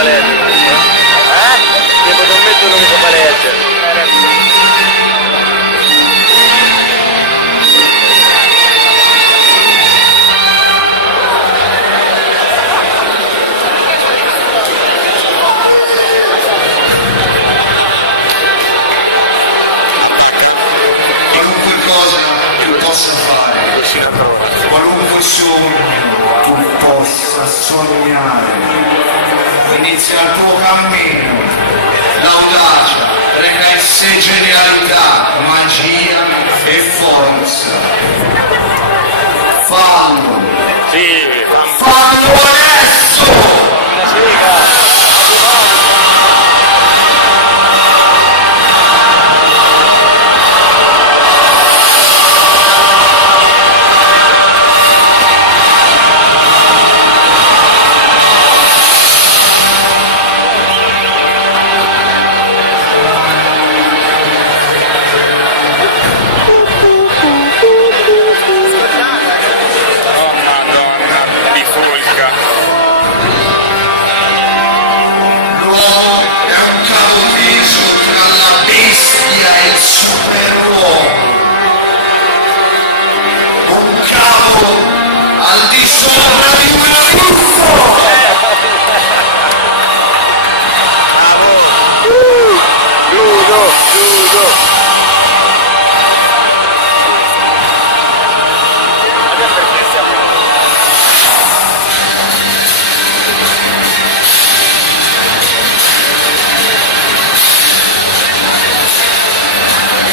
sapeva leggere questo, Tipo non metto uno che sapeva leggere. Qualunque cosa tu possa fare, qualunque sogno tu possa sognare, inizia il tuo cammino, l'audacia reca in sé genialità, magia e forza. Fallo! Sì, Fallo adesso! una sega! Al di sopra di un aiuto! Giudo, giudo!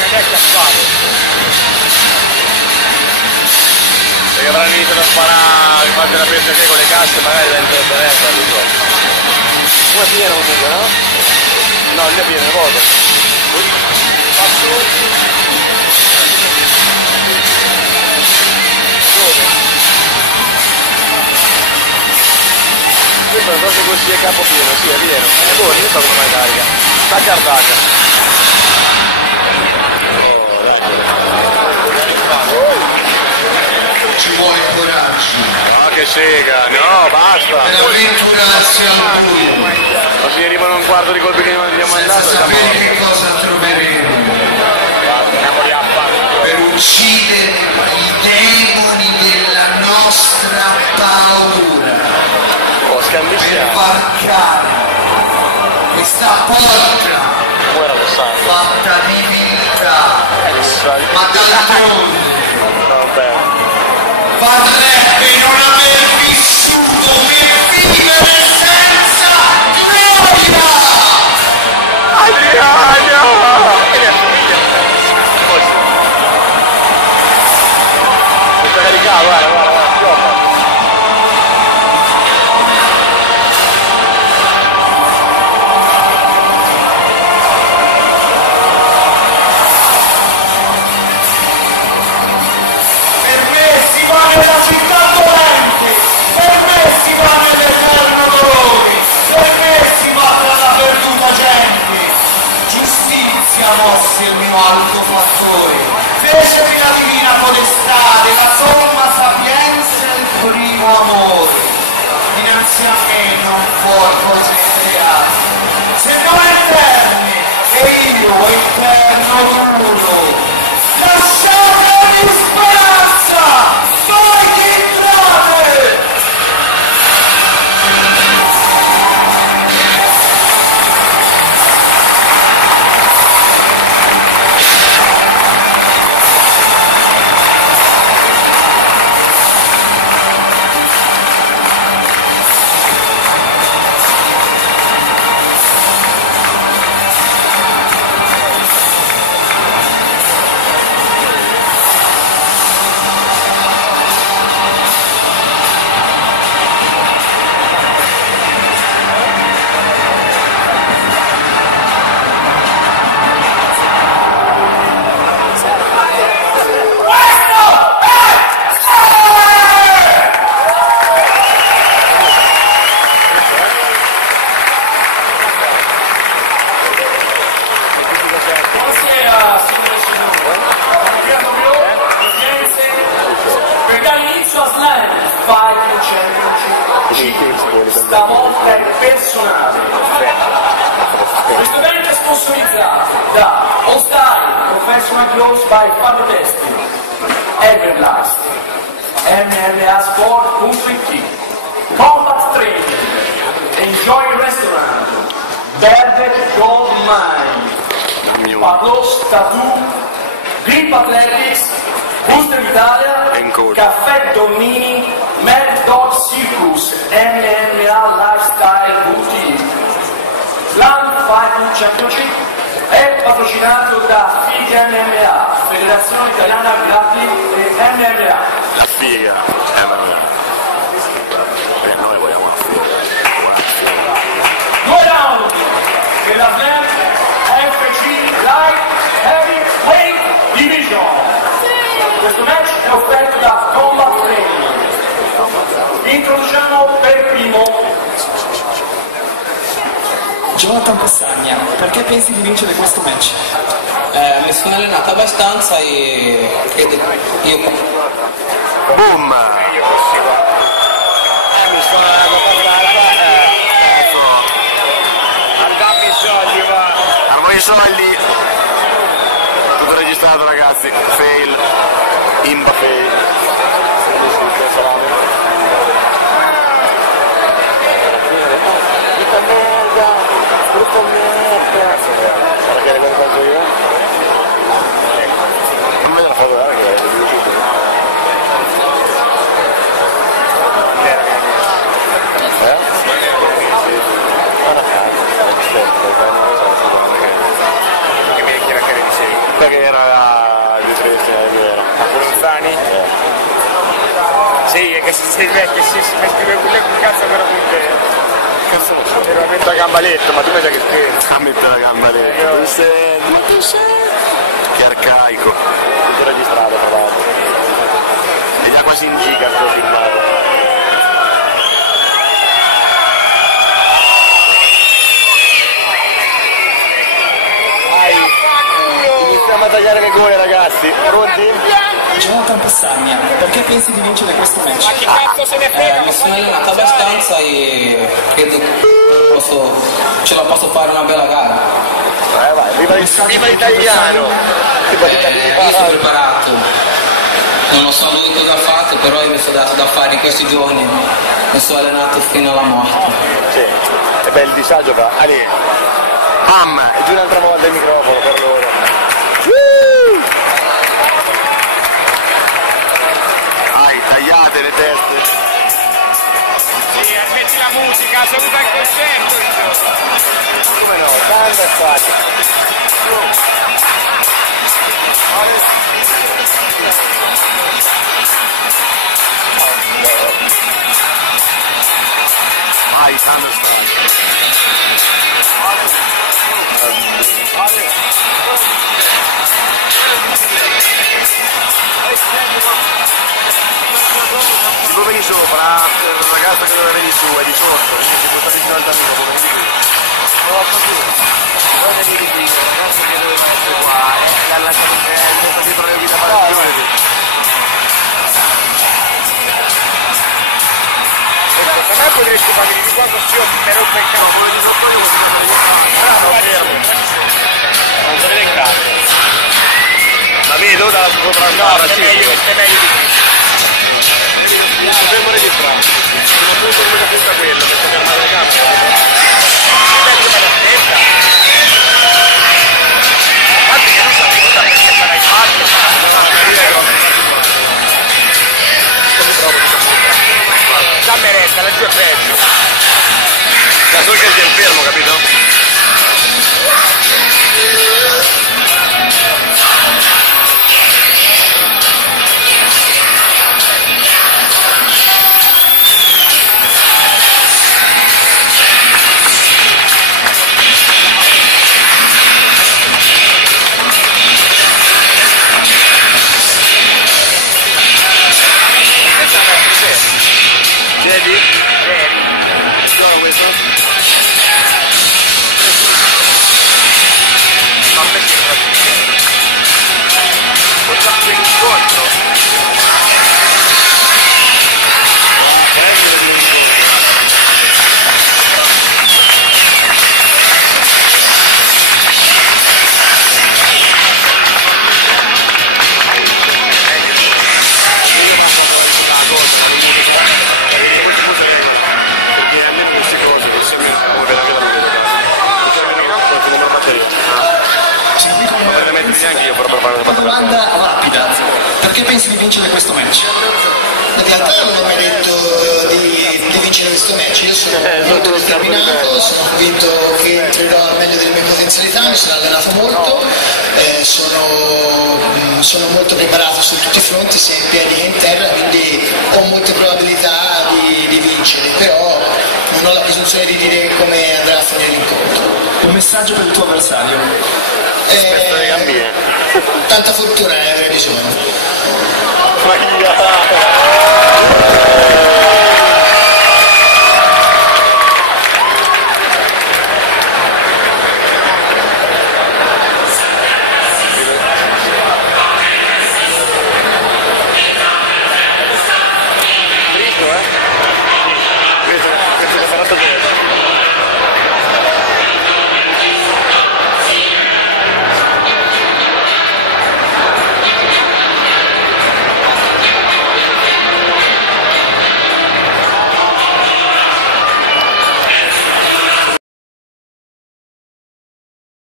Perché siamo? Perché avranno iniziato a sparare, rifare la presa che con le casse magari da intervento, tutto. Come pieno comunque, no? No, non è pieno, è vuoto. Passo. Questo non so se così è capo pieno, sì è pieno. Non so come mai carica. Sta cardata. Ci vuole coraggio No, che sega, no, basta! per avventurarsi al buio, Così arrivano un quarto di colpi che non abbiamo senza mandato. sapere che cosa troveremo, Andiamo lì a fare. per uccidere i demoni della nostra paura, Oh, per scambissiamo. varcare questa porta Come era lo sangue? fatta di vita, ma d'altronde Vabbè. varrebbe non aver vissuto per vivere senza gloria! Adriano! Sta caricato, guarda, gioca. Per me si va nella città dolente, per me si va nell'eterno dolore, per me si va tra la perduta gente. Giustizia mosse il mio alto fattore, fecevi la divina potestà della somma sapienza e il primo amore. Dinanzi a me non puoi cose creare, se non eterne, e io eterno duro. Lasciatemi speranza! Dove che entrate? stavolta è personale. Questo evento è sponsorizzato da All Style, Professional Clothes by Fabio Testi, Everlast, mrasport.it, Combat Training, Enjoy Restaurant, Velvet Gold Mine, Pavlos Tattoo, Grip Athletics, Booster Italia, Caffè Domini, Mad Dog Circus, MMA Lifestyle Boutique. Slam Fighting Championship è patrocinato da FIGA MMA, Federazione Italiana Grappling e MMA. La figa MMA. Noi vogliamo la figa. 2 round della Slam FG Light Heavyweight Division. Questo match è offerto da Combat Training. Introduciamo per primo Jonathan Cassagna, perché pensi di vincere questo match? Mi sono allenato abbastanza e credo io. Boom! Mi sono allenato abbastanza. Dammi i soldi, va! Dammi i soldi! Tutto registrato, ragazzi. Fail. Imba fail. Brutta merda! Brutta merda! Guarda che le faccio io? Non me la fa vedere che è YouTube. Che mi chiede che ne dicevi? Perché era di Trieste, era. A Bolzani? Sì, è che si scrive quelle con cazzo veramente. Cazzo lo so? Era metto a gambaletto, ma tu mi sai che scherzi? A mettere a gambaletto. Tu sei. Che arcaico. Tutto registrato tra l'altro. E già quasi in giga sto filmato. Iniziamo a tagliare le gole, ragazzi. Pronti? Jonathan Cassagna, perché pensi di vincere questo match? Ma chi cazzo se ne frega? Mi sono allenato abbastanza e credo che ce la posso fare una bella gara. Vai, viva l'italiano! Io sono preparato, non so lui cosa ha fatto, però io mi sono dato da fare in questi giorni, mi sono allenato fino alla morte. Sì, è bel disagio fra Ali. Bam! E giù un'altra volta il microfono per loro. Vai, tagliate le teste. Sì, metti la musica, saluta il concerto. Come no? Tanto è facile. Vai, tanto è facile. Dove veni sopra? Il ragazzo che doveva venire su è di sotto, perché si porta vicino al amico, come vedi qui. Non ho capito. Dove veni di qui? Il ragazzo che doveva essere qua e ha lasciato il dietro le vita para Per me potresti fare di quando si mi rompe il cazzo. come di sotto io così bravo, fermo. Non se vede il cazzo. La vedo dalla sopra È meglio di qui. Fermo registrato. Prima punto non mi capita quello, perché per male le gambe. Adesso me l'aspetta. Infatti che non sapevo da perché farai facile. Dammi retta, laggiù è peggio. Da solo che sei fermo, capito? Vedi? Guarda questo. Mamma mia, cosa c'è incontro? neanche io proprio fare Una domanda rapida. Perché pensi di vincere questo match? In realtà non ho mai detto di vincere questo match, io sono molto determinato, sono convinto che entrerò al meglio delle mie potenzialità, mi sono allenato molto, sono molto preparato su tutti i fronti, sia in piedi che in terra, quindi ho molte probabilità di vincere, però non ho la presunzione di dire come andrà a finire l'incontro. Un messaggio per il tuo avversario? le gambine. Tanta fortuna ne avrei bisogno. Ma